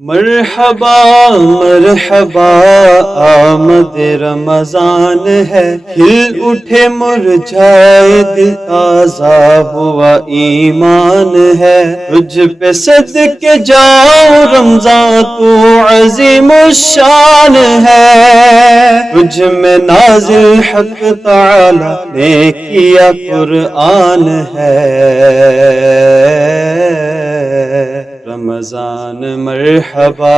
مرحبا مرحبا آمد رمضان ہے، کھل اٹھے مرجھائے دل تازہ ہوا ایمان ہے، تجھ پہ صدقے جاؤ رمضان تو عظیم الشان ہے، تجھ میں نازل حق تعالی نے کیا قرآن ہے۔ رمضان مرحبا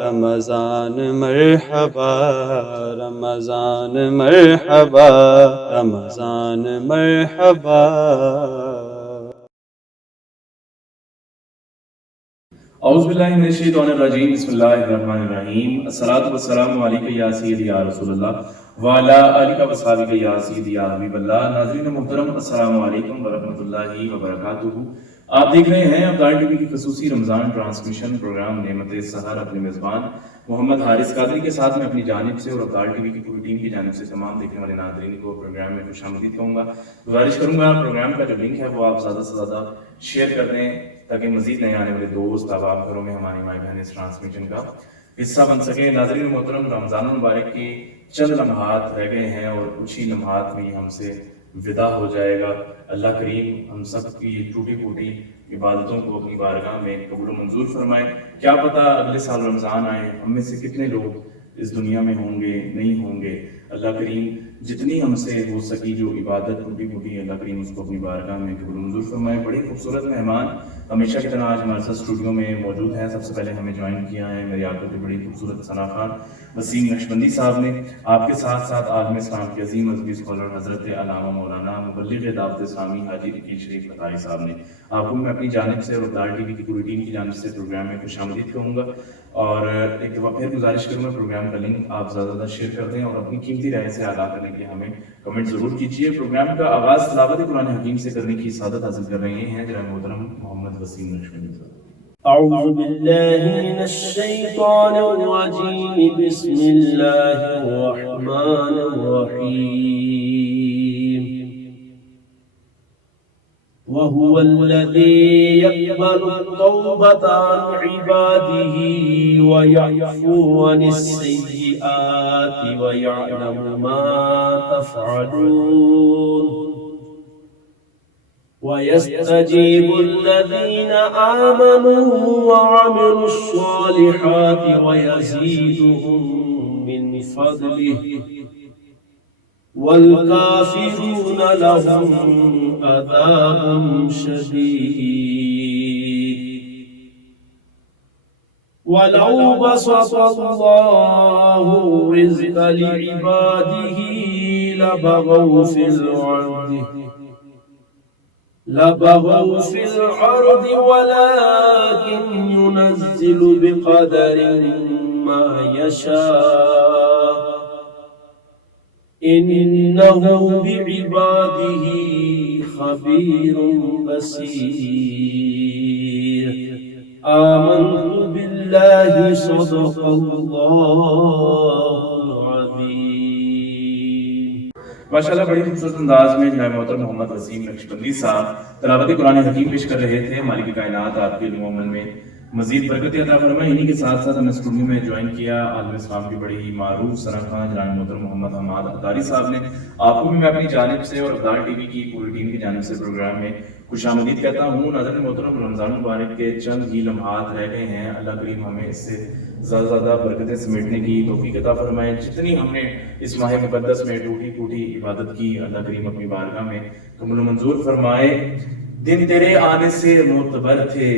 رمضان مرحبا رمضان مرحبا رمضان مرحبا۔ اعوذ باللہ من الشیطان الرجیم، بسم اللہ الرحمن الرحیم۔ الصلاۃ والسلام علیکہ یا سیدی یا رسول اللہ وعلی آلہ وصحبہ یا سیدی یا حبیب اللہ۔ ناظرین محترم، السلام علیکم ورحمۃ اللہ وبرکاتہ۔ آپ دیکھ رہے ہیں ابدال ٹی وی کی خصوصی رمضان ٹرانسمیشن پروگرام نعمت سحر، اپنے میزبان محمد حارث قادری کے ساتھ میں اپنی جانب سے اور ابدال ٹی وی کی پوری ٹیم کی جانب سے تمام دیکھنے والے ناظرین کو پروگرام میں خوش آمدید کہوں گا۔ گزارش کروں گا پروگرام کا جو لنک ہے وہ آپ زیادہ سے زیادہ شیئر کر دیں تاکہ مزید نئے آنے والے دوست احباب گھروں میں ہماری مائی بہنیں اس ٹرانسمیشن کا حصہ بن سکے۔ ناظرین محترم، رمضان المبارک کی چند لمحات رہ گئے ہیں اور کچھ ہی لمحات میں ہم سے ودا ہو جائے گا۔ اللہ کریم ہم سب کی ٹوٹی پھوٹی عبادتوں کو اپنی بارگاہ میں قبول و منظور فرمائے۔ کیا پتہ اگلے سال رمضان آئے، ہم میں سے کتنے لوگ اس دنیا میں ہوں گے، نہیں ہوں گے۔ اللہ کریم جتنی ہم سے ہو سکی جو عبادت ٹوٹی پھوٹی، اللہ کریم اس کو اپنی بارگاہ میں قبول و منظور فرمائے۔ بڑی خوبصورت مہمان ہمیشہ کی طرح آج ہمارے ساتھ اسٹوڈیو میں موجود ہیں۔ سب سے پہلے ہمیں جوائن کیا ہے میرے آقا کے بڑی خوبصورت ثنا خان وسیم نقشبندی صاحب نے، آپ کے ساتھ ساتھ عالم اسلام کے عظیم مذہبی اسکالر حضرت علامہ مولانا مبلغ دعوت اسلامی حاجی عقیل شریف فتاحی صاحب نے۔ آپ کو میں اپنی جانب سے اور ابدال ٹی وی کی پوری ٹیم کی جانب سے پروگرام میں خوش آمدید کہوں گا، اور ایک دفعہ پھر گزارش کروں گا پروگرام کا لنک آپ زیادہ زیادہ شیئر کر دیں اور اپنی قیمتی رائے سے آگاہ کرنے کے لیے ہمیں کمنٹ ضرور کیجیے۔ پروگرام کا آغاز تلاوت قرآن حکیم سے کرنے کی سعادت حاصل کر رہے ہیں جناب محترم محمد وسیم نقشبندی صاحب۔ أعوذ بالله من الشيطان الرجيم، بسم الله الرحمن الرحيم. وهو الذي يقبل التوبة عن عباده ويعفو عن السيئات ويعلم ما تفعلون. ويستجيب الذين آمنوا وعملوا الصالحات ويزيدهم من فضله. والكافرون لهم عذاب شديد. ولو بسط الله الرزق لعباده لبغوا في الأرض ولكن ينزل بقدر ما يشاء إنه بعباده خبير بصير. آمنت بالله صدق الله العظيم. ماشاءاللہ بڑی خوبصورت انداز میں جناب محترم محمد وسیم نقشبندی صاحب تلاوت قرآن حکیم پیش کر رہے تھے۔ مالک کائنات آپ کے علم و عمل میں مزید برکت عطا فرمائے۔ انہی کے ساتھ ساتھ ہمیں اسٹوڈیو میں جوائن کیا عالم اسلام کی بڑی ہی معروف ثنا خان جناب محترم محمد حماد عطاری صاحب نے۔ آپ کو بھی میں اپنی جانب سے اور ابدال ٹی وی کی پوری ٹیم کی جانب سے پروگرام میں خوش آمدید کہتا ہوں۔ ناظرین محترم، رمضان مبارک کے چند ہی لمحات رہ گئے ہیں۔ اللہ کریم ہمیں اس سے زیادہ زیادہ برکتیں سمیٹنے کی توفیق عطا فرمائے۔ جتنی ہم نے اس ماہ مقدس میں ٹوٹی پھوٹی عبادت کی، اللہ کریم اپنی بارگاہ میں قبول و منظور فرمائے۔ دن تیرے آنے سے معتبر تھے،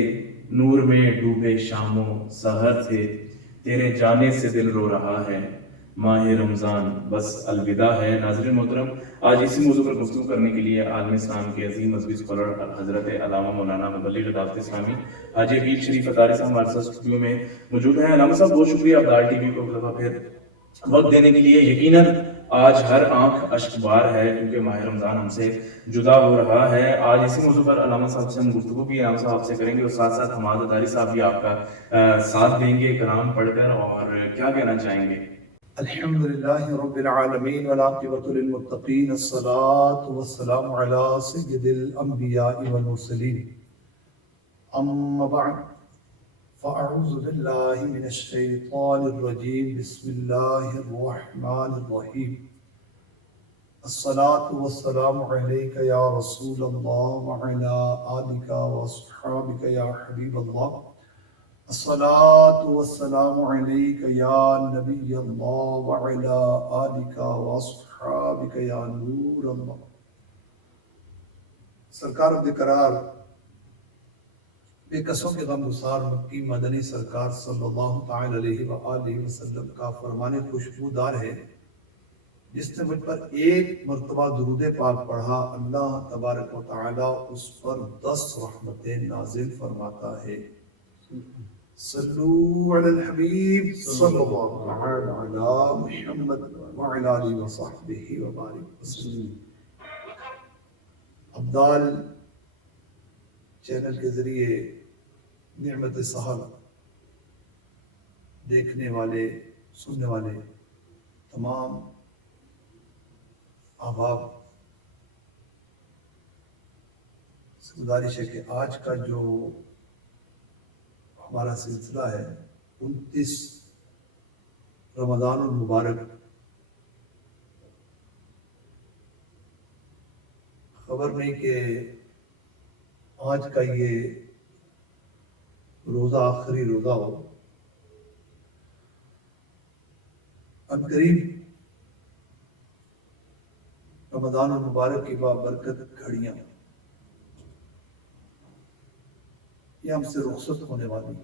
نور میں ڈوبے شام و سحر تھے، تیرے جانے سے دل رو رہا ہے، ماہ رمضان بس الوداع ہے۔ ناظرین محترم، آج اسی موضوع پر گفتگو کرنے کے لیے عالم اسلام کے عظیم مذہبی اسکالر حضرت علامہ مولانا مبلغ دعوت اسلامی حاجی عقیل شریف فتاحی صاحب ہمارے ساتھ اسٹوڈیو میں موجود ہیں۔ علامہ صاحب بہت شکریہ ابدال ٹی وی کو ایک دفعہ پھر وقت دینے کے لیے۔ یقیناً آج ہر آنکھ اشک بار ہے کیونکہ ماہ رمضان ہم سے جدا ہو رہا ہے۔ آج اسی موضوع پر علامہ صاحب سے ہم گفتگو بھی علامہ صاحب سے کریں گے اور ساتھ ساتھ حماد عطاری صاحب بھی آپ کا ساتھ دیں گے کلام پڑھ کر، اور کیا کہنا چاہیں گے؟ الحمدللہ رب العالمین والعاقبۃ للمتقین، الصلاۃ والسلام علی سید الانبیاء والمرسلین، اما بعد فأعوذ بالله من الشيطان الرجيم بسم الله الرحمن الرحيم الصلاة والسلام عليك يا رسول الله وعلى آلك وأصحابك يا حبيب الله الصلاة والسلام عليك يا نبي الله وعلى آلك وأصحابك يا نور الله. سرکار عبد قرار بے قصوں کے غم گسار مکی مدنی سرکار صلی اللہ تعالی علیہ وآلہ وسلم کا فرمان خوشبودار ہے جس نے مجھ پر ایک مرتبہ درود پاک پڑھا اللہ تبارک و تعالی اس پر 10 رحمتیں نازل فرماتا ہے. صلو علی الحبیب صلی اللہ تعالی علی محمد وعلی آلہ وصحبہ وبارک وسلم. ابدال چینل کے ذریعے نعمت سحر دیکھنے والے سننے والے تمام احباب سے گزارش ہے کہ آج کا جو ہمارا سلسلہ ہے 29 رمضان المبارک، خبر نہیں کہ آج کا یہ روزہ آخری روزہ ہو. اب قریب رمضان المبارک کی بابرکت گھڑیاں یہ ہم سے رخصت ہونے والی.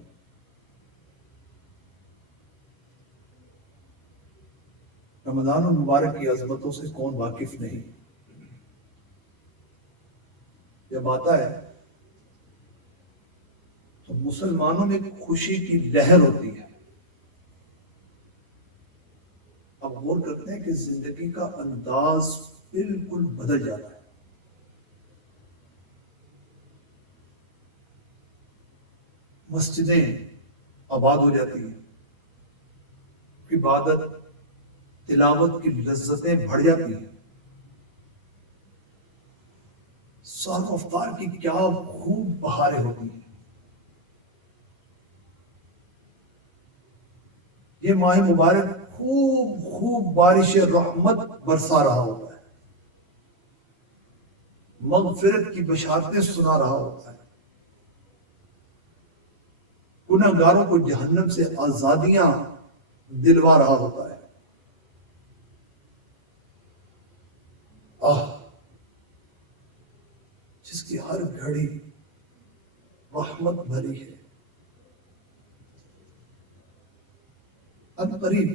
رمضان المبارک کی عظمتوں سے کون واقف نہیں. جب آتا ہے تو مسلمانوں میں خوشی کی لہر ہوتی ہے. اب غور کرتے ہیں کہ زندگی کا انداز بالکل بدل جاتا ہے. مسجدیں آباد ہو جاتی ہیں، عبادت تلاوت کی لذتیں بڑھ جاتی ہیں. سال افطار کی کیا خوب بہاریں ہوتی ہیں. یہ ماہ مبارک خوب بارش رحمت برسا رہا ہوتا ہے، مغفرت کی بشارتیں سنا رہا ہوتا ہے، گنہگاروں کو جہنم سے آزادیاں دلوا رہا ہوتا ہے. جس کی ہر گھڑی رحمت بھری ہے. اب قریب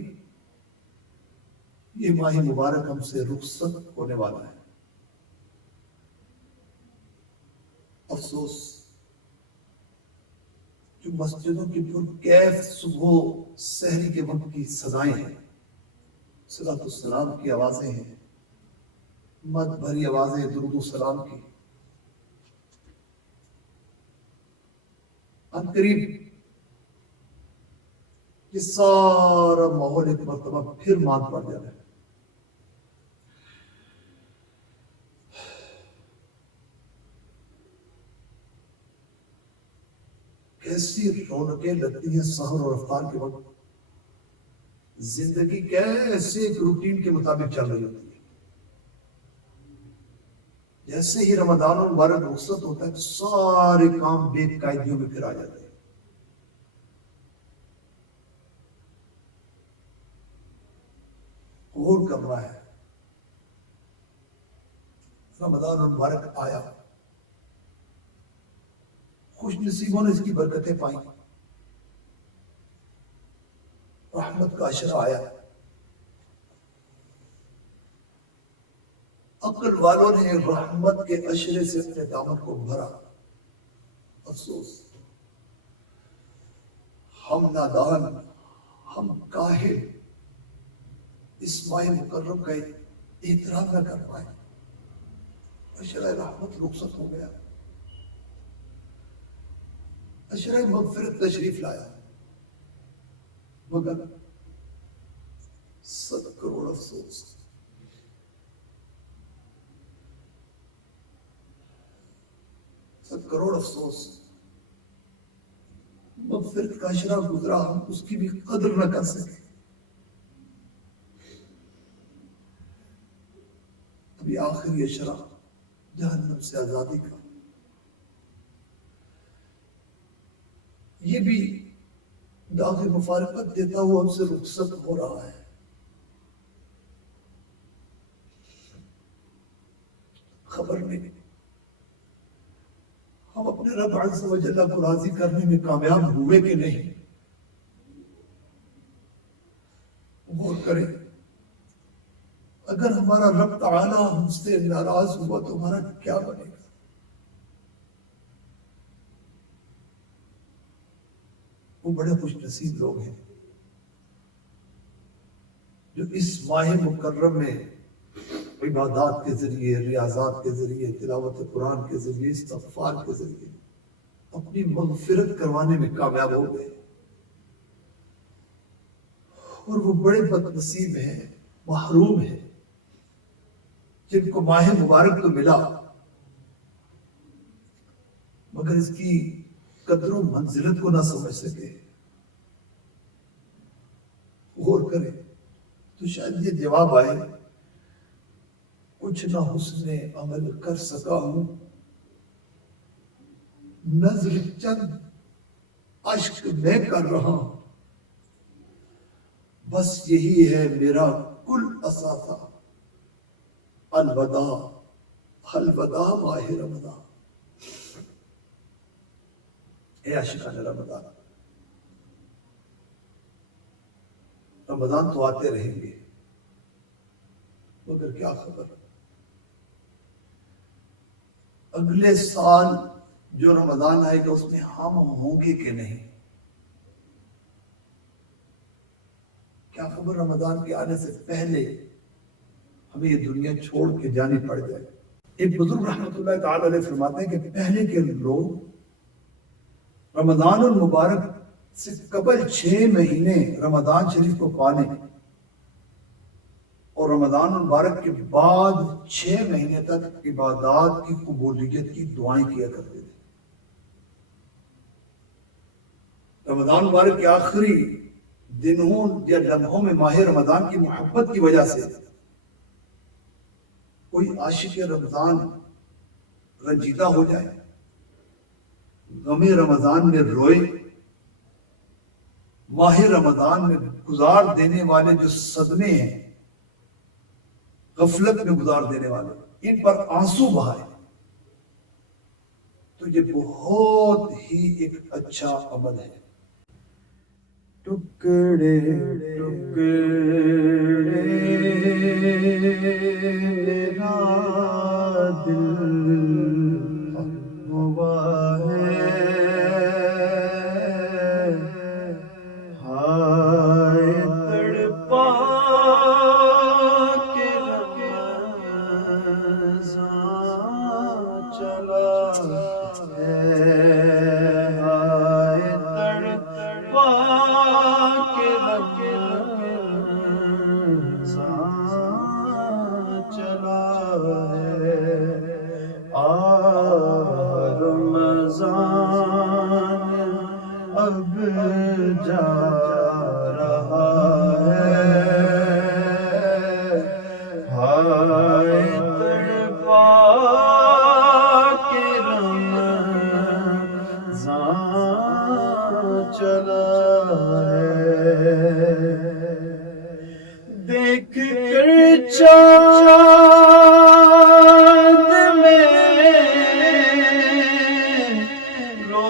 یہ ماہ مبارک ہم سے رخصت ہونے والا ہے. افسوس جو مسجدوں کی پرکیف صبح سحری کے وقت کی سزائیں ہیں، صلاۃ السلام کی آوازیں ہیں، مد بھری آوازیں درود السلام کی. ان قریب یہ سارا ماحول ایک مرتبہ پھر مات پڑ جاتا ہے. کیسی رونقیں لگتی ہیں سحر اور افطار کے وقت. زندگی کیسے ایک روٹین کے مطابق چل رہی ہوتی ہے. جیسے ہی رمضان المبارک رخصت ہوتا ہے تو سارے کام بے قاعدیوں میں پھر آ جاتے ہیں. غور کر رہا ہے رمضان المبارک آیا، خوش نصیبوں نے اس کی برکتیں پائیں، رحمت کا عشرہ آیا، عقل والوں نے رحمت کے عشرے سے اپنے دامن کو بھرا. افسوس ہم نادان، ہم کاہل اس ماہ مکرم کا احترام نہ کر پائے. عشرہ رحمت رخصت ہو گیا، عشرہ مغفرت تشریف لایا، مگر 100 کروڑ افسوس. 100 کروڑ افسوس. مغفرت کا اشرا گزرا ہم اس کی بھی قدر نہ کر سکے. ابھی آخری اشرا جہنم سے آزادی کا، یہ بھی داغ مفارقت دیتا ہوا ہم سے رخصت ہو رہا ہے. خبر نہیں ہم اپنے رب عز و جل کو راضی کرنے میں کامیاب ہوئے کہ نہیں. غور کریں، اگر ہمارا رب تعالی ہم سے ناراض ہوا تو ہمارا کیا بنے گا؟ وہ بڑے خوش نصیب لوگ ہیں جو اس ماہ مکرم میں عبادات کے ذریعے، ریاضات کے ذریعے، تلاوت قرآن کے ذریعے، استغفار کے ذریعے اپنی مغفرت کروانے میں کامیاب ہو گئے. اور وہ بڑے بد نصیب ہیں، محروم ہیں، جن کو ماہ مبارک تو ملا مگر اس کی قدر و منزلت کو نہ سمجھ سکے. غور کریں تو شاید یہ جواب آئے، کچھ نہ حسن عمل کر سکا ہوں، نظر چند اشک میں کر رہا ہوں، بس یہی ہے میرا کل اثاثہ، الوداع الوداع ماہ رمضان. اے عاشقان رمضان، رمضان تو آتے رہیں گے مگر کیا خبر اگلے سال جو رمضان آئے گا اس میں ہم ہوں گے کہ نہیں؟ کیا خبر رمضان کے آنے سے پہلے ہمیں یہ دنیا چھوڑ کے جانی پڑ جائے. ایک بزرگ رحمۃ اللہ تعالی علیہ فرماتے ہیں کہ پہلے کے لوگ رمضان المبارک سے قبل 6 مہینے رمضان شریف کو پانے اور رمضان المبارک کے بعد 6 مہینے تک عبادات کی قبولیت کی دعائیں کیا کرتے تھے. رمضان مبارک کے آخری دنوں یا لمحوں میں ماہ رمضان کی محبت کی وجہ سے کوئی عاشق رمضان رنجیدہ ہو جائے، غم رمضان میں روئے، ماہ رمضان میں گزار دینے والے جو صدمے ہیں، غفلت میں گزار دینے والے، ان پر آنسو بہائے، تو یہ بہت ہی ایک اچھا عمل ہے. ٹکڑے ٹکڑے میرا دل ہوا ہے، ہائے تڑپا کے رمضان چلا ہے، ہائے تڑپا اب جا رہا ہے، ہائے تڑپا کے رمضان چلا ہے. دیکھ کر چاند میں رو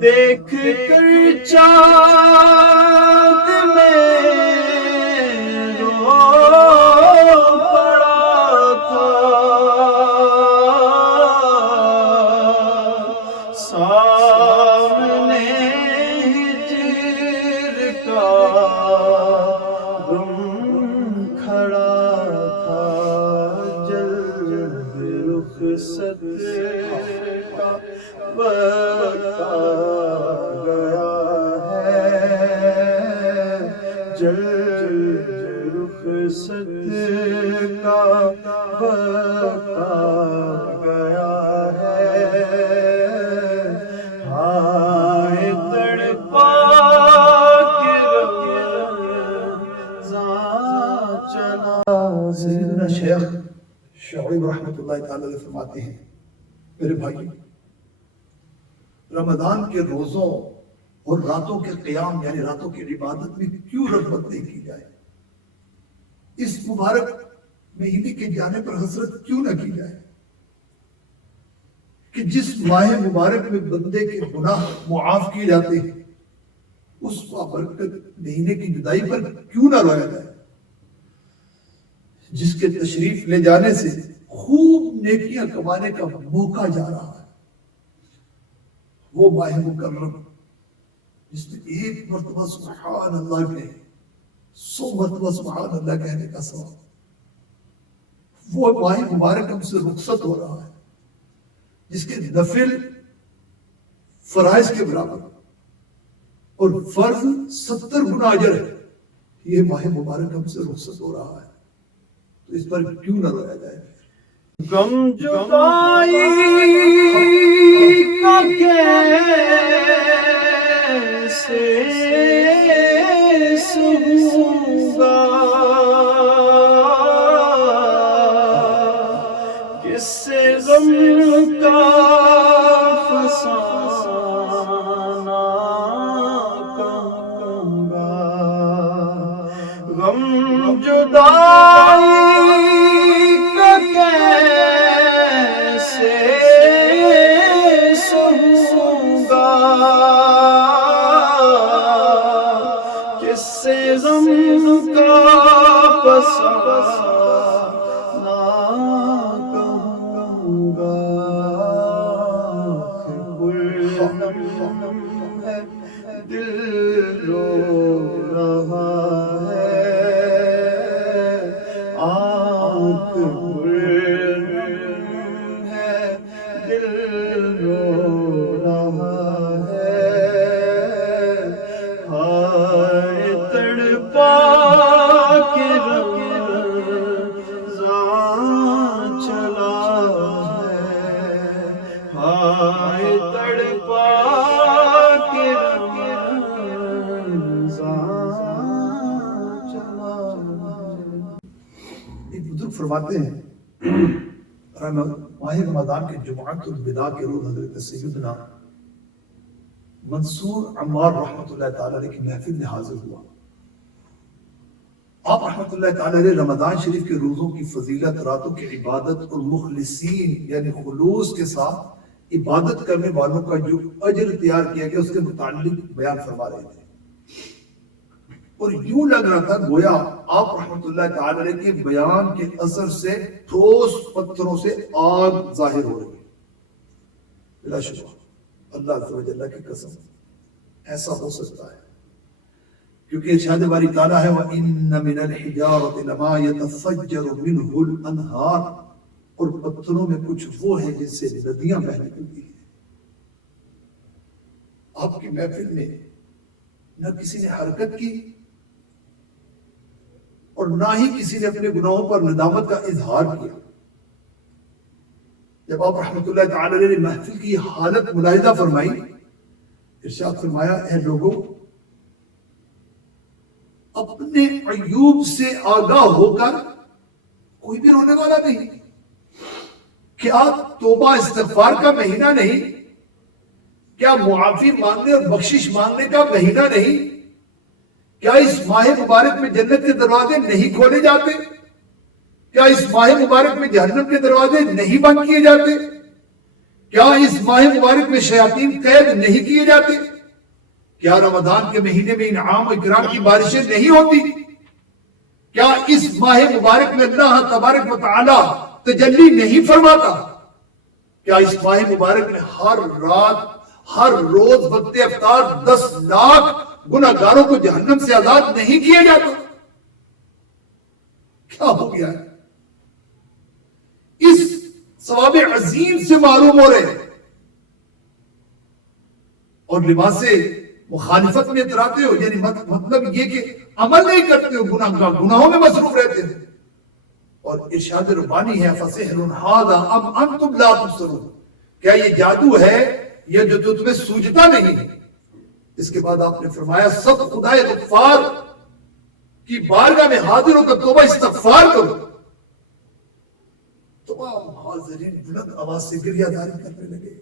دیکھ کر چاند میں رو پڑا تھا، سامنے ہجر کا غم کھڑا تھا، جلد رخصت گیا ہے جل رخصت کا وقت آ گیا ہے ہائے تڑپا کے رمضان چلا سیدنا شیخ شعیب رحمۃ اللہ تعالی علیہ فرماتے ہیں میرے بھائی رمضان کے روزوں اور راتوں کے قیام یعنی راتوں کی عبادت میں کیوں رغبت نہیں کی جائے اس مبارک مہینے کے جانے پر حسرت کیوں نہ کی جائے کہ جس ماہ مبارک میں بندے کے گناہ معاف کیے جاتے ہیں اس برکت مہینے کی جدائی پر کیوں نہ رویا جائے جس کے تشریف لے جانے سے خوب نیکیاں کمانے کا موقع جا رہا ہے وہ ماہ مکرم جس میں ایک مرتبہ سبحان اللہ کہے 100 مرتبہ سبحان اللہ کہنے کا ثواب وہ ماہ مبارک ہم سے رخصت ہو رہا ہے جس کے نفل فرائض کے برابر اور فرض 70 گنا اجر ہے یہ ماہ مبارک ہم سے رخصت ہو رہا ہے تو اس پر کیوں نہ رویا جائے غم جدائی کا کیسے سہوں گا کس سے غم کا فسانہ کہوں گا غم جدائی دل رو رہا ہے آنکھ ہے دل رو رہا ہے ہائے تڑپا کے رمضان چلا ہے ہائے تڑپا کے فرماتے ہیں ماہ رمضان کے جمعۃ الوداع کے روز حضرت سیدنا منصور عمار رحمۃ اللہ تعالی علیہ کی محفل میں حاضر ہوا آپ رحمۃ اللہ تعالی علیہ رمضان شریف کے روزوں کی فضیلت راتوں کی عبادت اور مخلصین یعنی خلوص کے ساتھ عبادت کرنے والوں کا جو اجر تیار کیا گیا اس کے متعلق بیان فرما رہے تھے اور یوں لگ رہا تھا گویا آپ رحمت اللہ تعالی علیہ کے بیان کے اثر سے ٹھوس پتھروں سے آگ ظاہر ہو رہی ہے بلا شبہ اللہ عز و جل کی قسم ایسا ہو سکتا ہے کیونکہ ارشاد باری تعالیٰ ہے وَإِنَّ مِنَ الْحِجَارَةِ لَمَا يَتَفَجَّرُ مِنْهُ الْأَنْهَارُ اور پتھروں میں کچھ وہ ہے جن سے ندیاں بہنے لگتی ہیں آپ کی محفل میں نہ کسی نے حرکت کی اور نہ ہی کسی نے اپنے گناہوں پر ندامت کا اظہار کیا جب آپ رحمت اللہ تعالی علیہ نے محفل کی حالت ملاحظہ فرمائی ارشاد فرمایا اے لوگوں اپنے عیوب سے آگاہ ہو کر کوئی بھی رونے والا نہیں کیا توبہ استغفار کا مہینہ نہیں کیا معافی مانگنے اور بخشش مانگنے کا مہینہ نہیں کیا اس ماہ مبارک میں جنت کے دروازے نہیں کھولے جاتے کیا اس ماہ مبارک میں جہنم کے دروازے نہیں بند کیے جاتے کیا اس ماہ مبارک میں شیاطین قید نہیں کیے جاتے کیا رمضان کے مہینے میں انعام و اکرام کی بارشیں نہیں ہوتی کیا اس ماہ مبارک میں اللہ تبارک و تعالی تجلی نہیں فرماتا کیا اس ماہ مبارک میں ہر رات ہر روز وقت افطار 10 لاکھ گناہگاروں کو جہنم سے آزاد نہیں کیا جاتا کیا ہو گیا ہے اس ثواب عظیم سے معلوم ہو رہے ہیں اور لباس مخالفت میں اتراتے ہو، یعنی مطلب یہ کہ عمل نہیں کرتے ہو، گناہوں میں مصروف رہتے ہو. اور ارشاد ربانی ہے فَسِحْرٌ هَذَا أَمْ أَنْتُمْ لَا تُبْصِرُونَ، کیا یہ جادو ہے یا جو تمہیں سوجتا نہیں ہے. اس کے بعد آپ نے فرمایا سب خدائے غفار کی بارگاہ میں حاضر ہو کر توبہ استغفار کرو. تمام حاضرین بلند آواز سے گریہ داری کرنے لگے،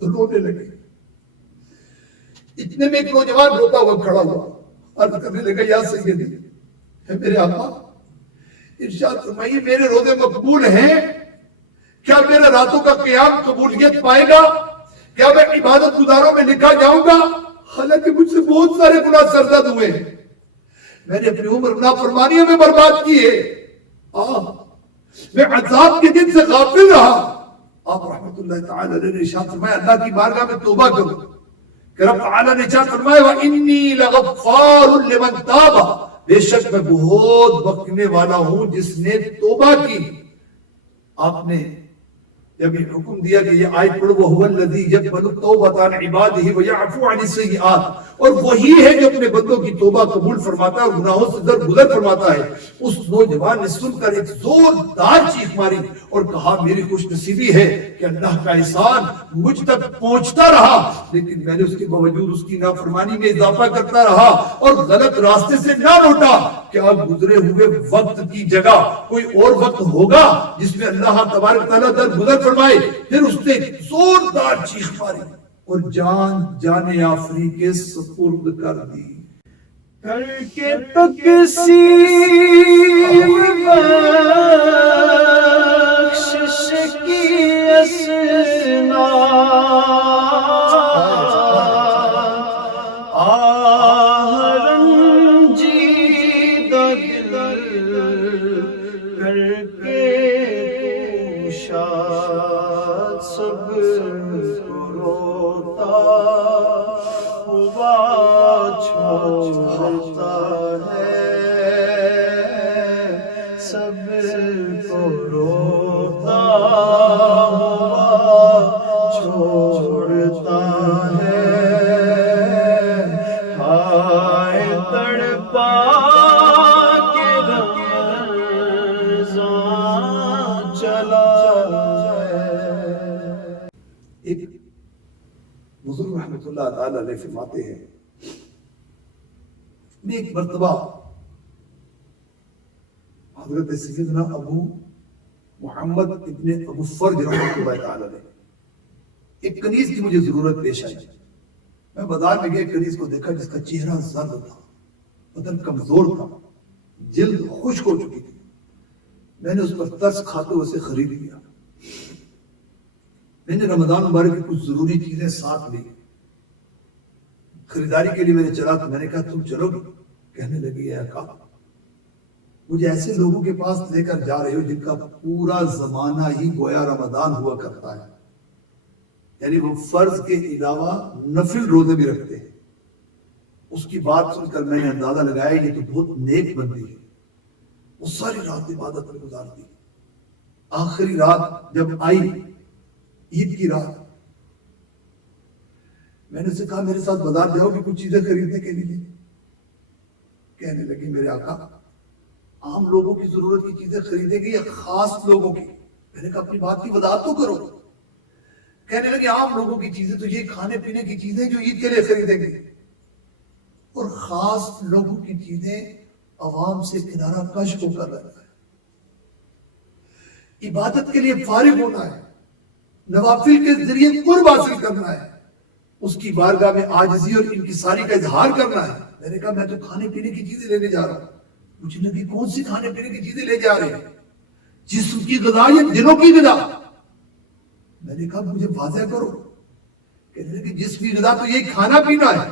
رونے لگے. اتنے میں ایک نوجوان روتا ہوا کھڑا ہوا، عرض کرنے لگا یا سیدی، ہے میرے آقا، ارشاد فرمائیے میرے روزے مقبول ہیں، کیا میرے راتوں کا قیام قبولیت پائے گا؟ کیا میں عبادت گزاروں میں لکھا جاؤں گا؟ حالانکہ مجھ سے بہت سارے گناہ سرزد ہوئے ہیں، میں نے اپنی عمر نافرمانیوں میں برباد کی ہے، میں عذاب کے دن سے غافل رہا. آپ رحمت اللہ تعالی علیہ نے ارشاد فرمایا اللہ کی بارگاہ میں توبہ کرو کہ رب تعالی نے ارشاد فرمایا وَإِنِّي لَغَفَّارٌ لِمَنْ تَابَ، بے شک میں بہت بخشنے والا ہوں جس نے توبہ کی. آپ نے جب یہ حکم دیا کہ یہ آیت پڑھو وَهُوَ الَّذِي يَقْبَلُ التَّوْبَةَ عَنْ عِبَادِهِ وَيَعْفُو عَنِ السَّيِّئَاتِ، اور وہی ہے جو اپنے بندوں کی توبہ قبول فرماتا ہے اور گناہوں سے درگزر فرماتا ہے. اس نوجوان نے سن کر ایک زوردار چیخ ماری اور کہا میری خوش نصیبی ہے کہ اللہ کا احسان مجھ تک پہنچتا رہا، لیکن میں نے اس کے باوجود اس کی نافرمانی میں اضافہ کرتا رہا اور غلط راستے سے نہ لوٹا. کیا گزرے ہوئے وقت کی جگہ کوئی اور وقت ہوگا جس میں اللہ تبارک تعالیٰ درگزر فرمائے؟ پھر اس نے زوردار چیخ ماری اور جان آفری کے سپرد کر دی. کر کے تقسیم بخشش کی اسنا بزرگ رحمت اللہ تعالی علیہ فرماتے ہیں میں ایک مرتبہ حضرت سیدنا ابو محمد ابن ابو فرج رحمت اللہ تعالی علیہ ایک کنیز کی مجھے ضرورت پیش آئی. میں بازار میں گیا کنیز کو دیکھا جس کا چہرہ زرد تھا، بدن کمزور تھا، جلد خشک ہو چکی تھی. میں نے اس پر ترس کھاتے اسے خرید لیا. میں نے رمضان مبارک کی کچھ ضروری چیزیں ساتھ لی. خریداری کے لیے میں نے چلا تو میں نے کہا تم چلو گے؟ کہنے لگی ہے آقا مجھے ایسے لوگوں کے پاس لے کر جا رہے ہو جن کا پورا زمانہ ہی گویا رمضان ہوا کرتا ہے، یعنی وہ فرض کے علاوہ نفل روزے بھی رکھتے ہیں. اس کی بات سن کر میں نے اندازہ لگایا یہ تو بہت نیک بندی ہے. وہ ساری رات عبادت میں گزارتی. آخری رات جب آئی عید کی رات میں نے اسے کہا میرے ساتھ بازار جاؤ گی کچھ چیزیں خریدنے کے لیے؟ کہنے لگی میرے آقا عام لوگوں کی ضرورت کی چیزیں خریدیں گے یا خاص لوگوں کی؟ میں نے کہا اپنی بات کی وضاحت تو کرو. کہنے لگے عام لوگوں کی چیزیں تو یہ کھانے پینے کی چیزیں جو عید کے لیے خریدیں گے، اور خاص لوگوں کی چیزیں عوام سے کنارہ کش ہو کر رہنا ہے، عبادت کے لیے فارغ ہونا ہے، نوافل کے ذریعے قرب حاصل کرنا ہے، اس کی بارگاہ میں عاجزی اور انکساری کا اظہار کرنا ہے. میں نے کہا میں تو کھانے پینے کی چیزیں لینے جا رہا ہوں. مجھے لگی کون سی کھانے پینے کی چیزیں لے جا رہے ہیں؟ جسم کی غذا یا دلوں کی غذا؟ میں نے کہا مجھے واضح کرو. کہنے لگی جسم کی غذا تو یہی کھانا پینا ہے،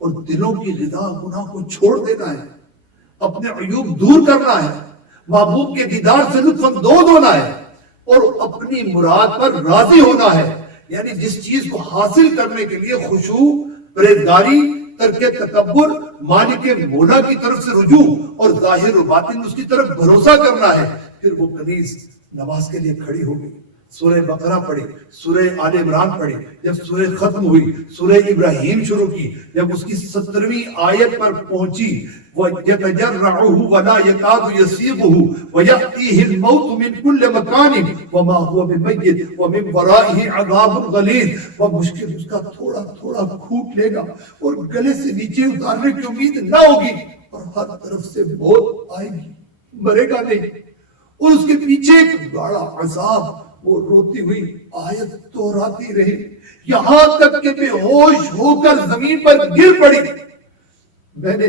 اور دلوں کی غذا گناہ کو چھوڑ دینا ہے، اپنے عیوب دور کرنا ہے، محبوب کے دیدار سے لطف اندوز ہونا ہے، اور اپنی مراد پر راضی ہونا ہے. یعنی جس چیز کو حاصل کرنے کے لیے خشوع، پرہیزگاری، ترک تکبر، مالک مولا کی طرف سے رجوع اور ظاہر و باطن اس کی طرف بھروسہ کرنا ہے. پھر وہ کنیز نماز کے لیے کھڑی ہو گئی. سورہ بقرہ پڑھی، سورہ آل عمران پڑھی، جب سورہ ختم ہوئی سورہ ابراہیم شروع کی، جب اس کی 70ویں آیت پر پہنچی وَيَتَجَرَّعُهُ وَلَا يَكَادُ يَسِيغُهُ وَيَأْتِيهِ الْمَوْتُ مِنْ كُلِّ مَكَانٍ وَمَا هُوَ بِمَيِّتٍ وَمِنْ وَرَائِهِ عَذَابٌ غَلِيظٌ، وہ مشکل اس کا تھوڑا تھوڑا گھونٹ لے گا اور گلے سے نیچے اتارنے کی امید نہ ہوگی، اور ہر طرف سے موت آئے گی، مرے گا نہیں، اور اس کے پیچھے ایک بڑا عذاب، وہ روتی ہوئی آیت دہراتی رہی یہاں تک کہ بے ہوش ہو کر زمین پر گر پڑی۔ میں نے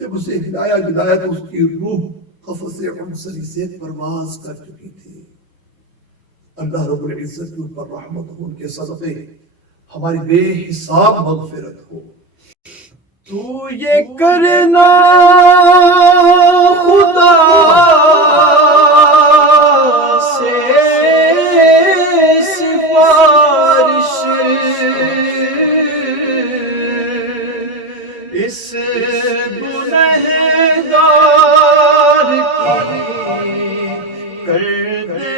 جب اسے ہلایا تو اس کی روح قفس عنصری سے پرواز کر چکی تھی۔ اللہ رب العزت کے اوپر رحمت ہو، ان کے صدقے ہماری بے حساب مغفرت ہو۔ تو یہ کرنا خدا سے سفارش، اس گنہگار کی کر دے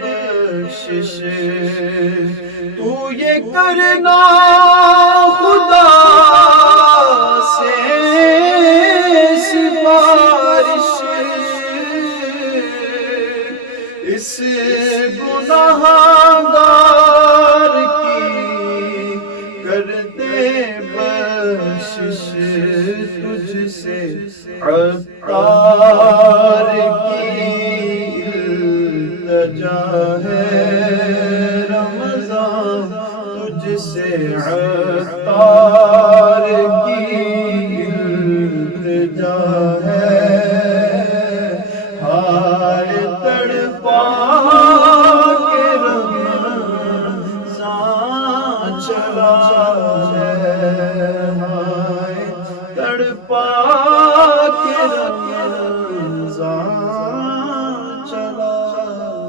بخشش، تو یہ کرنا خدا سے سفارش، اس گنہگار کی کر دے بخشش، تجھ سے عطار کی التجا ہے رمضان، تجھ سے عطار کی التجا ہے، ہائے تڑپا کے رمضان چلا ہے، ہائے تڑپا کے رمضان چلا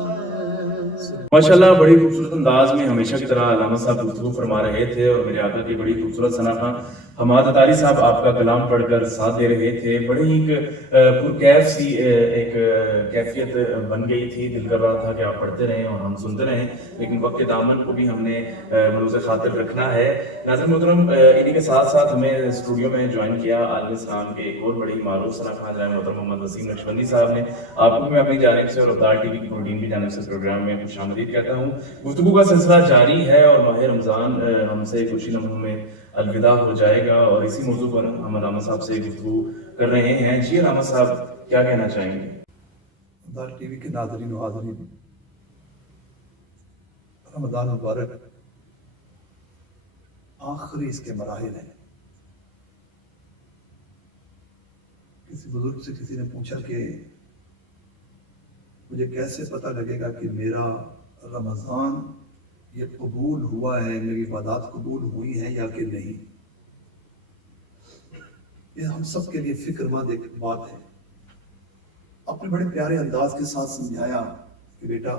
ہے۔ ماشاءاللہ بڑی خوبصورت انداز میں ہمیشہ کی طرح علامہ صاحب گفتگو فرما رہے تھے، اور میرے آقا کی بڑی خوبصورت ثنا حماد اتاری صاحب آپ کا کلام پڑھ کر ساتھ دے رہے تھے۔ بڑی ایک پرکیف سی ایک کیفیت بن گئی تھی، دل کر رہا تھا کہ آپ پڑھتے رہیں اور ہم سنتے رہیں، لیکن وقت کے دامن کو بھی ہم نے ملوث خاطر رکھنا ہے۔ ناظرین محترم، انہی کے ساتھ ساتھ ہمیں اسٹوڈیو میں جوائن کیا عالم اسلام کے ایک اور بڑی معروف صنعت جناب محترم محمد وسیم نقشبندی صاحب نے۔ آپ کو میں اپنی جانب سے اور ابدال ٹی وی کی پروٹین کی جانب سے پروگرام میں خوش آمدید کہتا ہوں۔ گفتگو کا سلسلہ جاری ہے اور ماہ رمضان ہم سے کچھ ہی لمحوں میں الوداع ہو جائے گا، اور اسی موضوع پر ہم علامہ صاحب سے گفتگو کر رہے ہیں۔ جی علامہ صاحب کیا کہنا چاہیں گے؟ ابدال ٹی وی کے ناظرین و حاضرین، رمضان مبارک آخری اس کے مراحل ہیں۔ کسی بزرگ سے کسی نے پوچھا کہ مجھے کیسے پتہ لگے گا کہ میرا رمضان یہ قبول ہوا ہے، میری عبادات قبول ہوئی ہیں یا کہ نہیں۔ یہ ہم سب کے لیے فکر مند ایک بات ہے۔ اپنے بڑے پیارے انداز کے ساتھ سمجھایا کہ بیٹا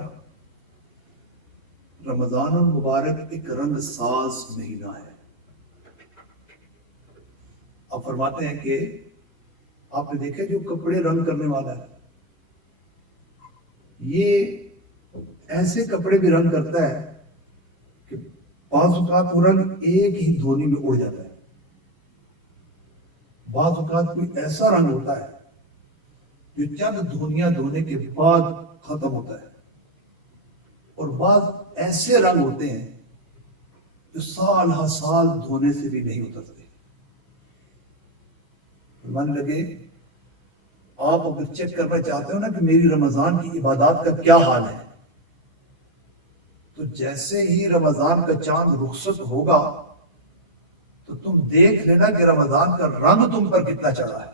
رمضان المبارک ایک رنگ ساز مہینہ ہے۔ آپ فرماتے ہیں کہ آپ نے دیکھا جو کپڑے رنگ کرنے والا ہے، یہ ایسے کپڑے بھی رنگ کرتا ہے کہ بعض اوقات وہ رنگ ایک ہی دھونی میں اڑ جاتا ہے، بعض اوقات کوئی ایسا رنگ ہوتا ہے جو چند دھونیاں دھونے کے بعد ختم ہوتا ہے، اور بعض ایسے رنگ ہوتے ہیں جو سال ہر سال دھونے سے بھی نہیں اترتے۔ فرمانے لگے آپ اگر چیک کرنا چاہتے ہو نا کہ میری رمضان کی عبادات کا کیا حال ہے، تو جیسے ہی رمضان کا چاند رخصت ہوگا تو تم دیکھ لینا کہ رمضان کا رنگ تم پر کتنا چڑھا ہے۔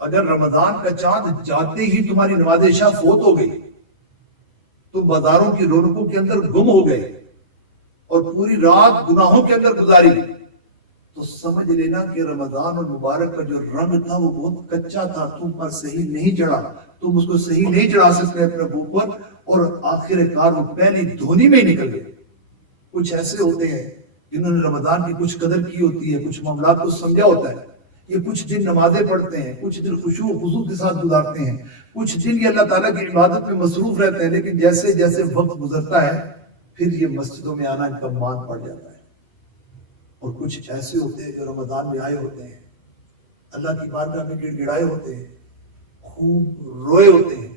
اگر رمضان کا چاند جاتے ہی تمہاری نماز عشاء فوت ہو گئی، تم بازاروں کی رونقوں کے اندر گم ہو گئے اور پوری رات گناہوں کے اندر گزاری، تو سمجھ لینا کہ رمضان المبارک کا جو رنگ تھا وہ بہت کچا تھا، تم پر صحیح نہیں چڑھا، تم اس کو صحیح نہیں چڑھا سکتے اپنے منہ پر، اور آخر کار وہ پہلی دھونی میں ہی نکل گئے۔ کچھ ایسے ہوتے ہیں جنہوں نے رمضان کی کچھ قدر کی ہوتی ہے، کچھ معاملات کو سمجھا ہوتا ہے، یہ کچھ دن نمازیں پڑھتے ہیں، کچھ دن خشوع و خضوع کے ساتھ گزارتے ہیں، کچھ دن یہ اللہ تعالیٰ کی عبادت میں مصروف رہتے ہیں، لیکن جیسے جیسے وقت گزرتا ہے پھر یہ مسجدوں میں آنا ان کا مان پڑ جاتا ہے۔ اور کچھ ایسے ہوتے ہیں جو رمضان میں آئے ہوتے ہیں، اللہ کی بارگاہ میں گڑ گڑائے ہوتے ہیں، خوب روئے ہوتے ہیں،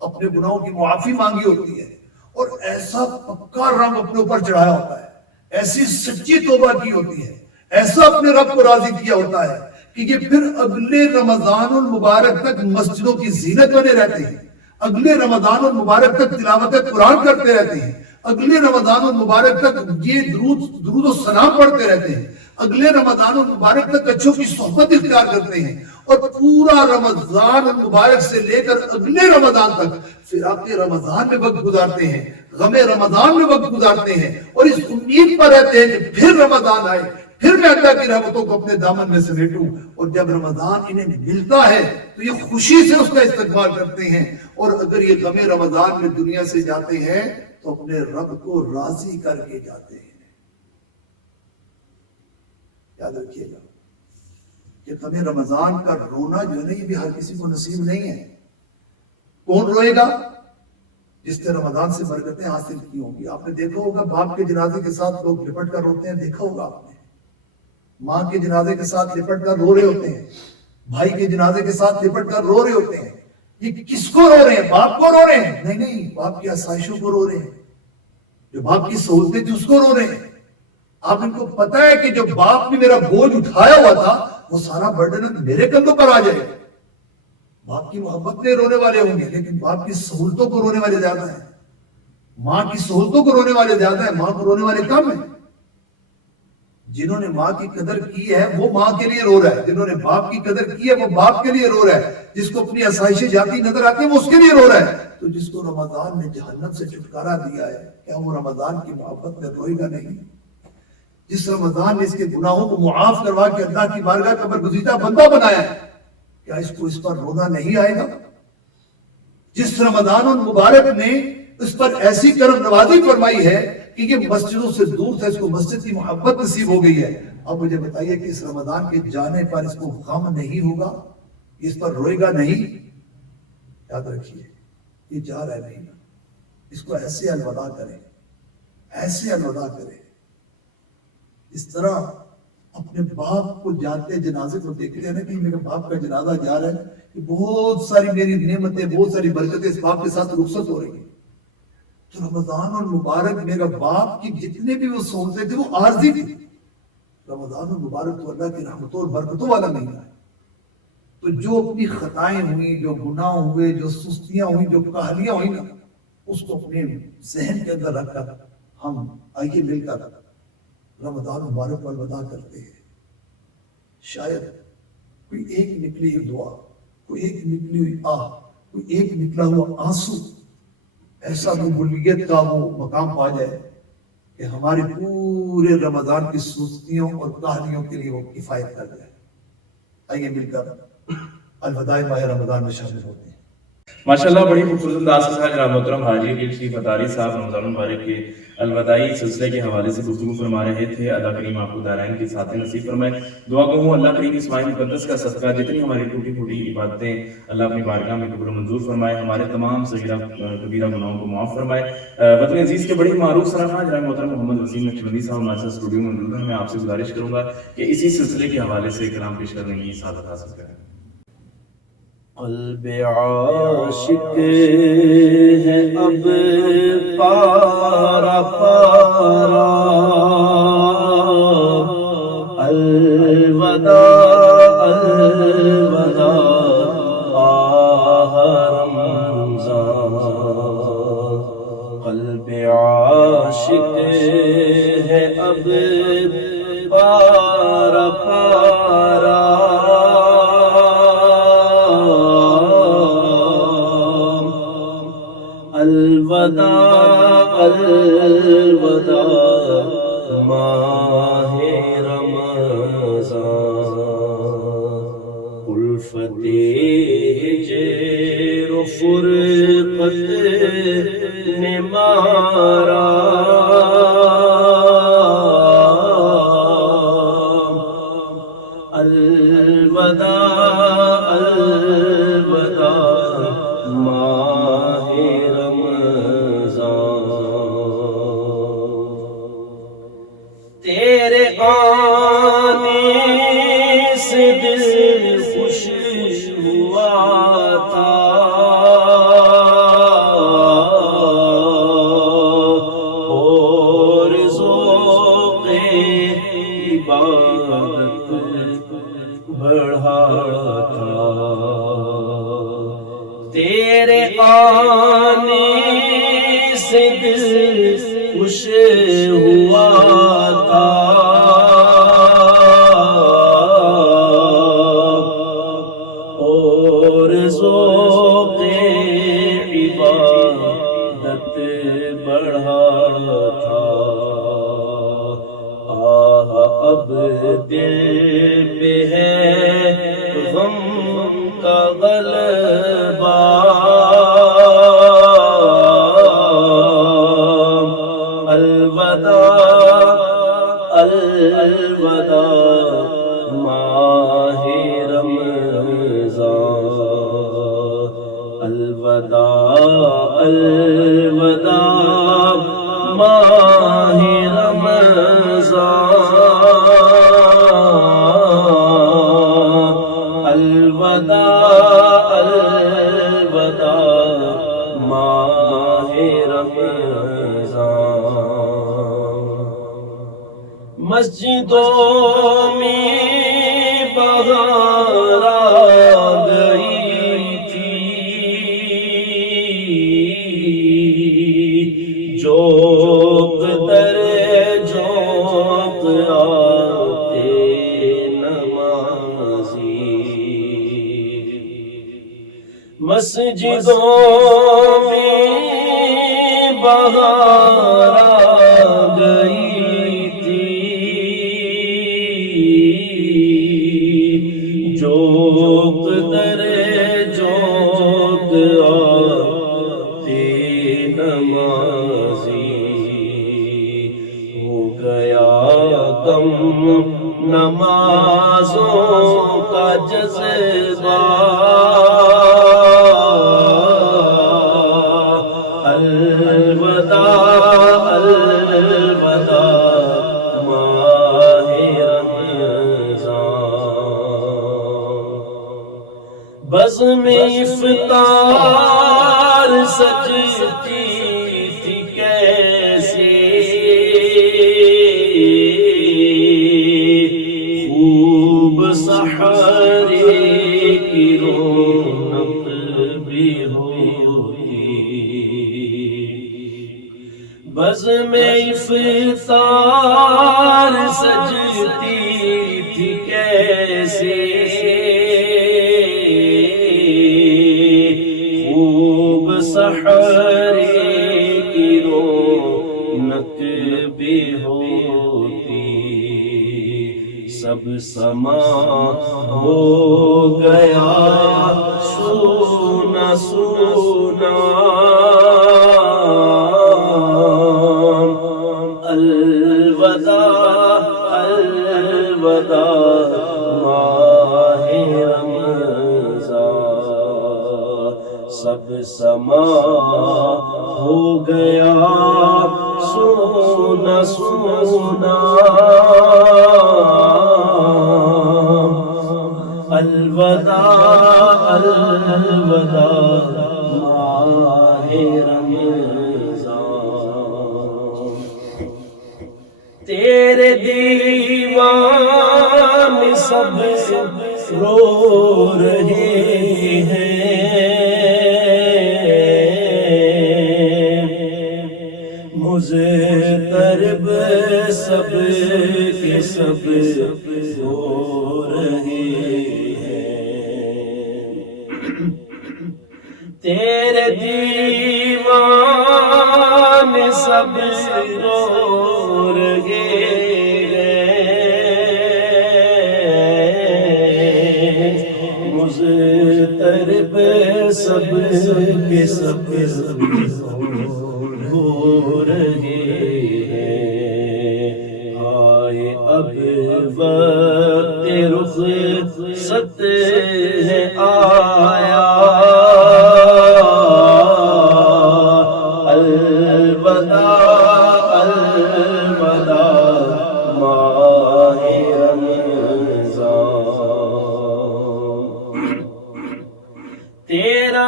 اپنے گناہوں کی معافی مانگی ہوتی ہے، اور ایسا پکا رنگ اپنے اوپر چڑھایا ہوتا ہے، ایسی سچی توبہ کی ہوتی ہے، ایسا اپنے رب کو راضی کیا ہوتا ہے کہ یہ پھر اگلے رمضان المبارک تک مسجدوں کی زینت بنے رہتے ہیں، اگلے رمضان المبارک تک تلاوت قرآن کرتے رہتے ہیں، اگلے رمضان المبارک تک یہ درود و سلام پڑھتے رہتے ہیں، اگلے رمضان المبارک تک اچھوں کی صحبت اختیار کرتے ہیں، اور پورا رمضان المبارک سے لے کر اگلے رمضان تک فراق رمضان میں وقت گزارتے ہیں، غم رمضان میں وقت گزارتے ہیں، اور اس امید پر رہتے ہیں کہ پھر رمضان آئے، پھر میں اللہ کی رحمتوں کو اپنے دامن میں سمیٹوں۔ اور جب رمضان انہیں ملتا ہے تو یہ خوشی سے اس کا استقبال کرتے ہیں، اور اگر یہ غم رمضان میں دنیا سے جاتے ہیں تو اپنے رب کو راضی کر کے جاتے ہیں۔ یاد رکھیے گا کہ غم رمضان کا رونا جو ہے نا، یہ بھی ہر کسی کو نصیب نہیں ہے۔ کون روئے گا؟ جس نے رمضان سے برکتیں حاصل کی ہوں گی۔ آپ نے دیکھا ہوگا باپ کے جنازے کے ساتھ لوگ لپٹ کر روتے ہیں، دیکھا ہوگا آپ نے۔ ماں کے جنازے کے ساتھ لپٹ کر رو رہے ہوتے ہیں، بھائی کے جنازے کے ساتھ لپٹ کر رو رہے ہوتے ہیں۔ یہ کس کو رو رہے ہیں؟ باپ کو رو رہے ہیں؟ نہیں نہیں، باپ کی آسائشوں کو رو رہے ہیں، جو باپ کی سہولتیں تھی اس کو رو رہے ہیں۔ آپ ان کو پتا ہے کہ جو باپ نے میرا بوجھ اٹھایا ہوا تھا وہ سارا برڈن میرے کندھوں پر آ جائے۔ باپ کی محبت میں رونے والے ہوں گے، لیکن باپ کی سہولتوں کو رونے والے زیادہ ہیں، ماں کی سہولتوں کو رونے والے زیادہ ہیں، ماں کو رونے والے کم ہیں۔ جنہوں نے ماں کی قدر کی ہے وہ ماں کے لیے رو رہا ہے، جنہوں نے باپ کی قدر کی ہے وہ باپ کے لیے رو رہا ہے، جس کو اپنی آسائشیں جاتی نظر آتی ہیں وہ اس کے لیے رو رہا ہے۔ تو جس کو رمضان نے جہنم سے چھٹکارا دیا ہے، کیا وہ رمضان کی محبت میں روئے گا نہیں؟ جس رمضان نے اس کے گناہوں کو معاف کروا کے اللہ کی بارگاہ کا برگزیدہ بندہ بنایا ہے، کیا اس کو اس پر رونا نہیں آئے گا؟ جس رمضان المبارک نے اس پر ایسی کرم نوازی فرمائی ہے کہ یہ مسجدوں سے دور تھا، اس کو مسجد کی محبت نصیب ہو گئی ہے۔ اب مجھے بتائیے کہ اس رمضان کے جانے پر اس کو غم نہیں ہوگا؟ اس پر روئے گا نہیں؟ یاد رکھیے یہ جا رہا ہے نہیں، اس کو ایسے الوداع کریں، ایسے الوداع کریں۔ اس طرح اپنے باپ کو جاتے جنازے کو دیکھتے ہیں نا کہ میرے باپ کا جنازہ جا رہا ہے، کہ بہت ساری میری نعمتیں، بہت ساری برکتیں اس باپ کے ساتھ رخصت ہو رہی ہیں۔ تو رمضان المبارک میرا باپ کی جتنے بھی وہ سہولتیں تھے وہ عارضی تھی۔ رمضان المبارک تو اللہ کی رحمتوں اور برکتوں والا مہینہ ہے۔ تو جو اپنی خطائیں ہوئی، جو گناہ ہوئے، جو سستیاں ہوئی، جو کاہلیاں ہوئی نا، اس کو اپنے ذہن کے اندر رکھ کر ہم آئیے مل کر رمضان مبارک کو الوداع کرتے ہیں۔ شاید کوئی ایک نکلی ہوئی دعا، کوئی ایک نکلی ہوئی آہ، کوئی ایک نکلا ہوا آنسو ایسا قبولیت کا وہ مقام پا جائے کہ ہمارے پورے رمضان کی سستیوں اور کاہلیوں کے لیے وہ کفایت کر جائے۔ آئیے مل کر الوداع ماہ رمضان میں شامل ہوتے ہیں۔ ماشاءاللہ بڑی خوبصورت انداز کے ساتھ جناب محترم حاجی علی شریف اتاری صاحب رمضان المبارک کے الوداعی سلسلے کے حوالے سے گفتگو فرما رہے تھے۔ اللہ کریم آپ کو دارین کی ساتھ نصیب فرمائے۔ دعا گو اللہ کریم اس ماہ مقدس کا صدقہ جتنی ہماری ٹوٹی پھوٹی عبادتیں اللہ اپنی بارگاہ میں قبول و منظور فرمائے، ہمارے تمام صغیرہ کبیرہ گناہوں کو معاف فرمائے۔ وطن عزیز کے بڑی معروف سرخواں جناب محترم محمد وسیم نقشبندی صاحب ہمارے ساتھ اسٹوڈیو میں موجود ہیں۔ میں آپ سے گزارش کروں گا کہ اسی سلسلے کے حوالے سے کلام پیش کرنے کی سعادت حاصل کریں۔ قلب عاشق ہے اب پارا پارا، الوداع الوداع آہ رمضان۔ قلب عاشق ہے اب پارا پارا، الوداع الوداع ماہ رمضان۔ الفت ہجر و فرقت نے مارا، الوداع تیرے آنے سے دل خوش ہوا تھا، اور ذوق عبادت بڑھا تھا۔ تیرے آنے سے دل خوش ہوا تھا، اور ذوق عبادت بڑھا تھا۔ آہ اب دل پہ ہے غم کا غلبہ، الوداع الوداع ماہ رمضان، الوداع الوداع ماہ رمضان، الوداع الوداع ماہ رمضان۔ مسجدوں میں بہار آ گئی تھی، جوق در جوق آتے نمازی، مسجدوں میں بہار آ گئی تھی، جوق در جوق آتے نمازی، ہو گیا کم نمازوں کا جذبہ، الوداع الوداع ماہ رمضان۔ بزم افطار سجتی تھی کیسے، خوب سحر کی رونق بھی ہوتی، بزم افطار سجتی تھی کیسے، خوب سحر کی رونق بھی ہوتی، سب سما ہو گیا سونا سونا، الوداع الوداع ماہ رمضان، سب سما ہو گیا سونا سونا، الوداع الوداع ماہ رمضان۔ تیرے دیوان سب رو رہے ہیں، مضطرب سب کے سب ہو رہے ہیں، تیرے دیوان سب رو رہے ہیں، مضطرب سب کے سب ہو رہے ہیں۔ آئے اب وقت رخصت ہے آیا، الوداع الوداع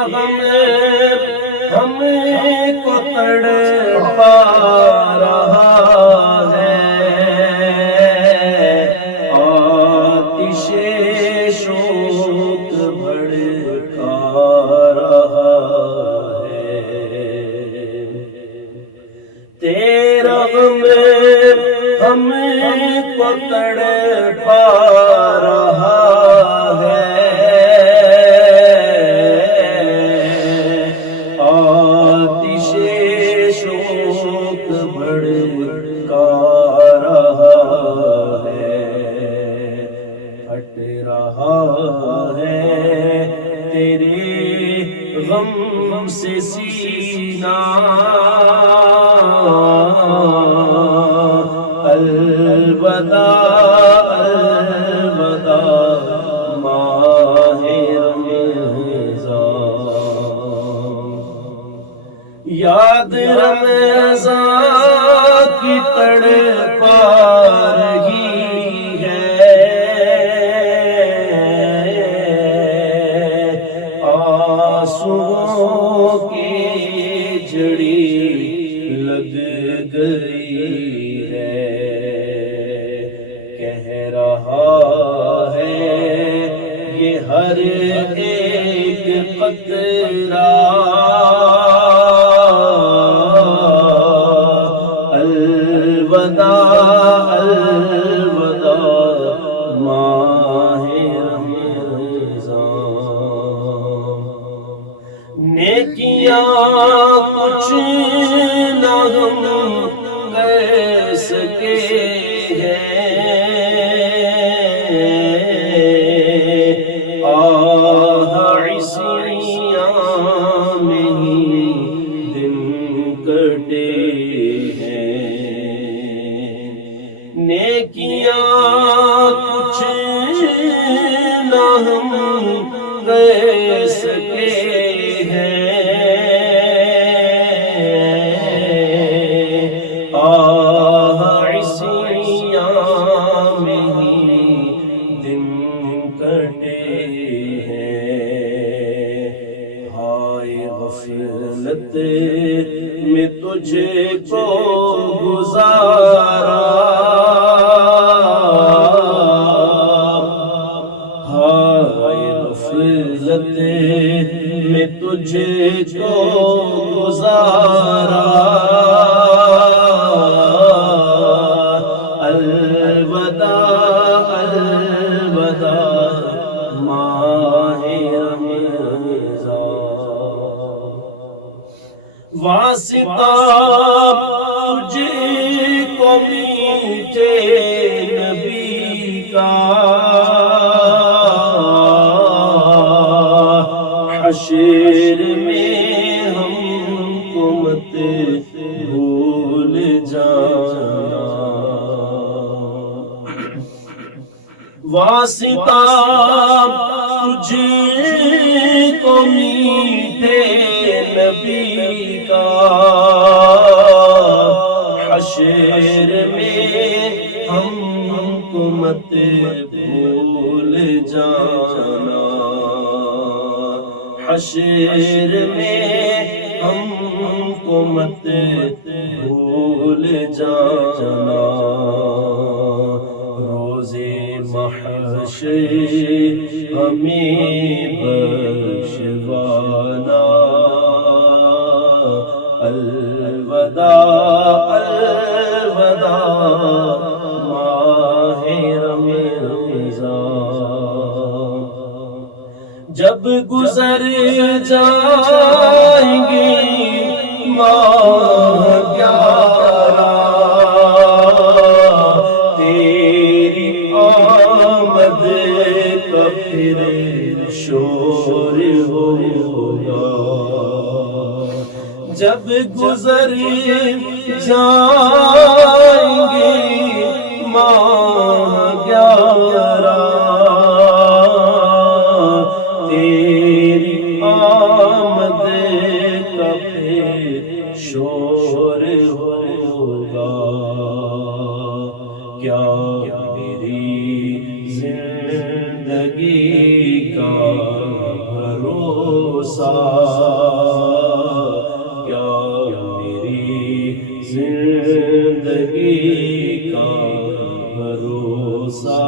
غم ہم کو تڑپا رہا ہے، آتش شوق بھڑکا رہا ہے، تیرا غم ہم کو تڑپا رہا ہے، آتش شوق بھڑکا رہا ہے، پھٹ رہا ہے تیرے غم سے سینہ، الوداع الوداع ماہ رمضان، یاد رمضان کی تڑپا رہی ہے، آنسوؤں کی جڑی لگ گئی ہے، کہہ رہا ہے یہ ہر ایک قطرہ، الوداع الوداع ماہ رمضان، نیکیاں کچھ نہ ہم کر سکے ہیں، آہ عیسیاں میں ہی دن کٹے ہیں، نیکیاں کچھ نہ ہم کر سکے ہیں، آہ عیسیاں میں ہی دن کٹے ہیں، ہائے غفلت میں تجھ کو گزارا، ہائے غفلت میں تجھ کو گزارا، الوداع الوداع ماہ رمضان، واسطہ تجھ کو میٹھے نبی کا، حشر میں ہم کو مت بھول جانا، واسطہ تجھ کو میٹھے نبی کا، حشر میں ہم کو مت بھول جانا، حشر میں ہم کو مت بھول جانا، روزے محشر ہمیں بخشوانا، الوداع الوداع ماہ رمضان، جب گزر جائیں گے ماہ 11 تیری آمد کا پھر شور ہوگا، جب گزر جائیں گے ماہ 11 تیری آمد کا پھر شور ہوگا، کیا میری زندگی کا بھروسہ کیا میری زندگی کا بھروسہ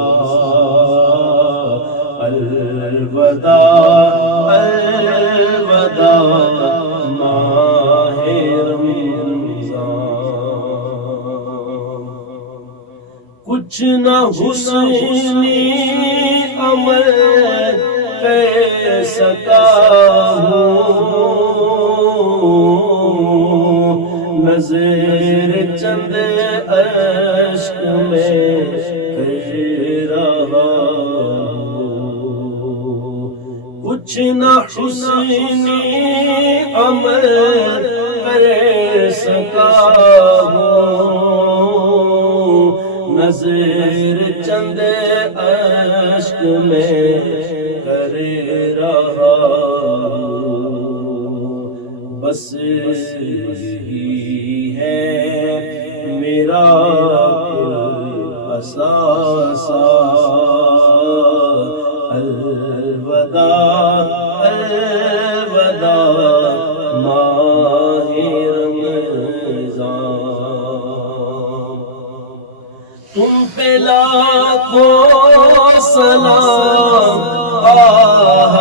الوداع الوداع ماہ رمضان کچھ نہ حسنی عمل کر سکا ہوں نظر چند اشک میں کر رہا کچھ نہ حسنی عمل کر سکا ہوں نظر چند اشک میں کر رہا بس یہی ہے میرا اثاثہ الوداع الوداع ماہ رمضان تم پہ لاکھوں سلام آہ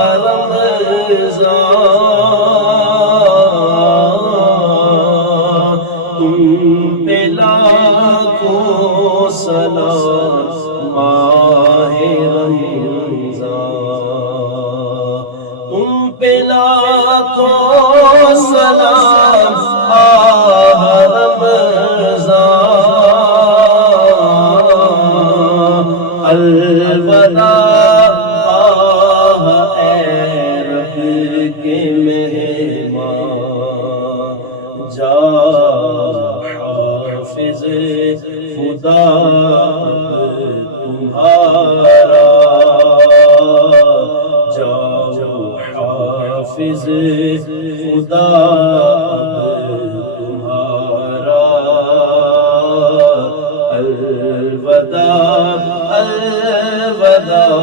رمضان تم پہ لاکھوں سلام ماہ رمضان تم پہ لاکھوں سلام آہ رمضان الوداع آہ اے رب کے مہمان جا حافظ خدا تمہارا جاؤ حافظ خدا تمہارا الوداع الوداع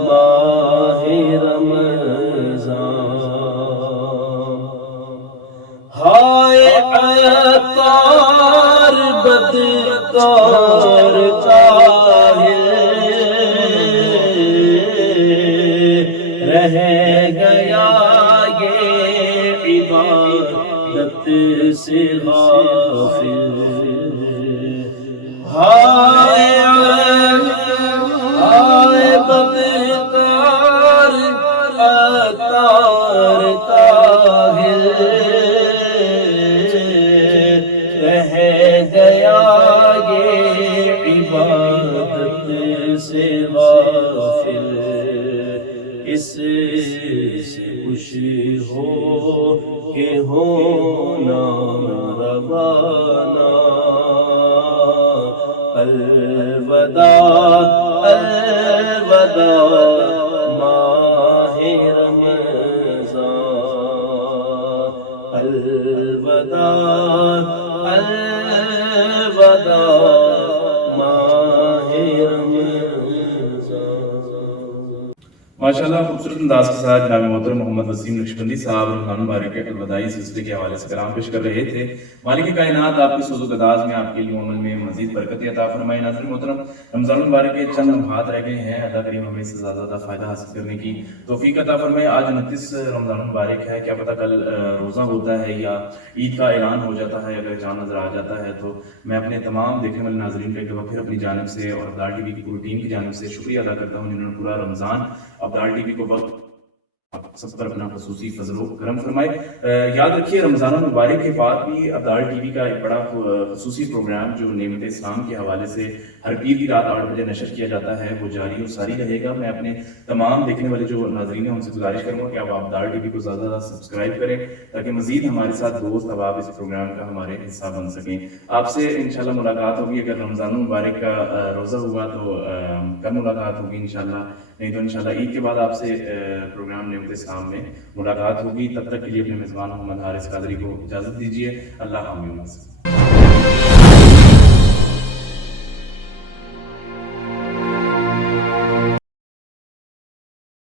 ماہ رمضان ہائے عطار بدکار طاہر رہ گیا یہ عبادت سے غافل ہائے بدکار عطار طاہر رہ گیا یہ عبادت سے غافل اس سے خوش ہو کہ ہونا روانہ الوداع الوداع ماہ رمضان الوداع الوداع ماہ رمضان ماشاءاللہ خوبصورت انداز کے ساتھ جناب محترم محمد وسیم نقشبندی صاحب رمضان مبارک کے الوداعی سلسلے کے حوالے سے کلام پیش کر رہے تھے مالک کائنات آپ کی سوز و گداز میں آپ کے لیے عمل میں مزید برکت عطا فرمائے ناظرین محترم رمضان مبارک کے چند لمحات رہ گئے ہیں اللہ کریم ہمیں اس سے زیادہ فائدہ حاصل کرنے کی توفیق عطا فرمائے آج 29 رمضان مبارک ہے کیا پتہ کل روزہ ہوتا ہے یا عید کا اعلان ہو جاتا ہے اگر چاند نظر آ جاتا ہے تو میں اپنے تمام دیکھنے والے ناظرین کا ایک بار پھر اپنی جانب سے اور ابدال ٹی وی کی پوری ٹیم کی جانب سے شکریہ ادا کرتا ہوں جنہوں نے پورا رمضان ابدال ٹی وی کو وقت سب پر اپنا خصوصی فضل و کرم فرمائے یاد رکھیے رمضان المبارک کے بعد بھی ابدال ٹی وی کا ایک بڑا خصوصی پروگرام جو نعمت اسلام کے حوالے سے ہر پیر کی رات 8 بجے نشر کیا جاتا ہے وہ جاری اور ساری رہے گا میں اپنے تمام دیکھنے والے جو ناظرین ہیں ان سے گزارش کروں گا کہ آپ ابدال ٹی وی کو زیادہ زیادہ سبسکرائب کریں تاکہ مزید ہمارے ساتھ دوست اب آپ اس پروگرام کا ہمارے حصہ بن سکیں آپ سے انشاءاللہ ملاقات ہوگی اگر رمضان المبارک کا روزہ ہوا تو کل ملاقات ہوگی انشاءاللہ نہیں تو انشاءاللہ عید کے بعد آپ سے پروگرام نعمت اسلام میں ملاقات ہوگی تب تک کے لیے اپنے میزبان محمد حارث قادری کو اجازت دیجیے اللہ حافظ